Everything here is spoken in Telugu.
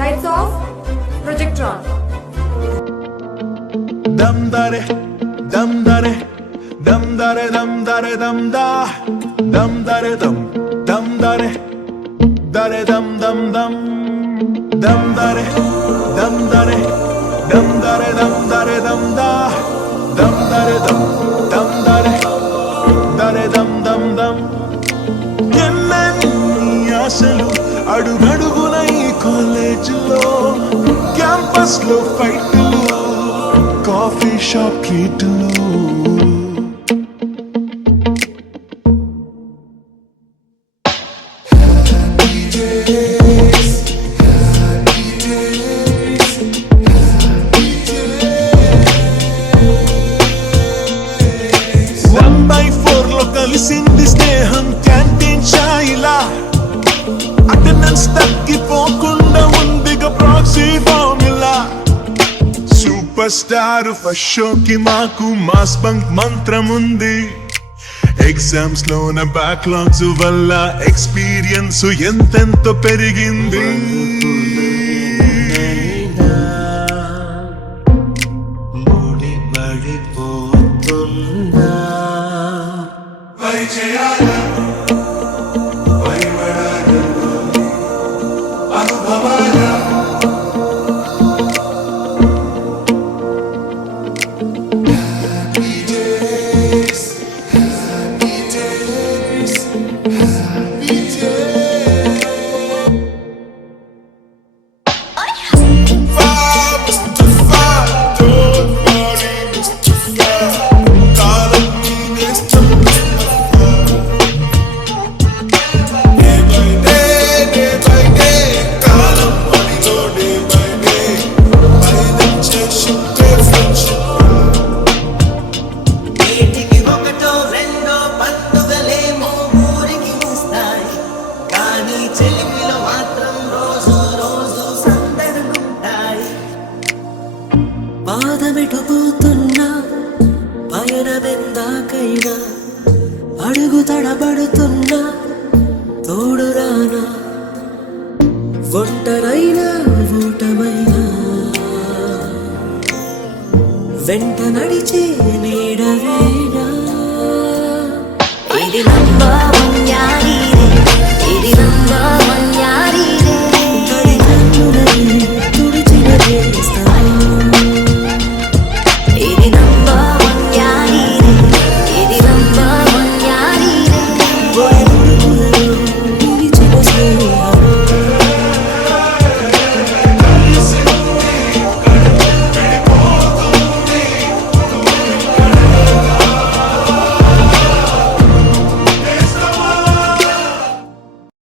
Lights off. Projector on. Dum dare, dum dare, dum dare, dum dare, dum da, dum dare, dum dare, dare dum dum dum, dum dare, dum dare, dum dare, dum dare, dum da, dum dare, dum dare, dare dum dum dum. ఎన్నెన్ని ఆశలు అడుగడుగున ఈ కాలేజీలో, క్యాంపస్ లో ఫైట్లు, కాఫీ షాప్ ట్రీట్లు. కలిసింది స్నేహం క్యాంటీన్ ఛాయిలా, అటెండెన్స్ తగ్గిపోకుండా ఉందిగా proxy formula. Super star first షోకి మాకు మాస్ బంక్ మంత్రం ఉంది. ఎగ్జామ్స్ లోన బ్యాక్లాగ్స్ వల్ల ఎక్స్పీరియన్స్ ఎంతెంతో పెరిగింది. పాదమెటుపోతున్నా పయనమెందాకైనా, అడుగు తడబడుతున్నా తోడురానా, ఒంటరైనా ఓటమైనా వెంట నడిచే నీడవేనా. ఇది నమ్మా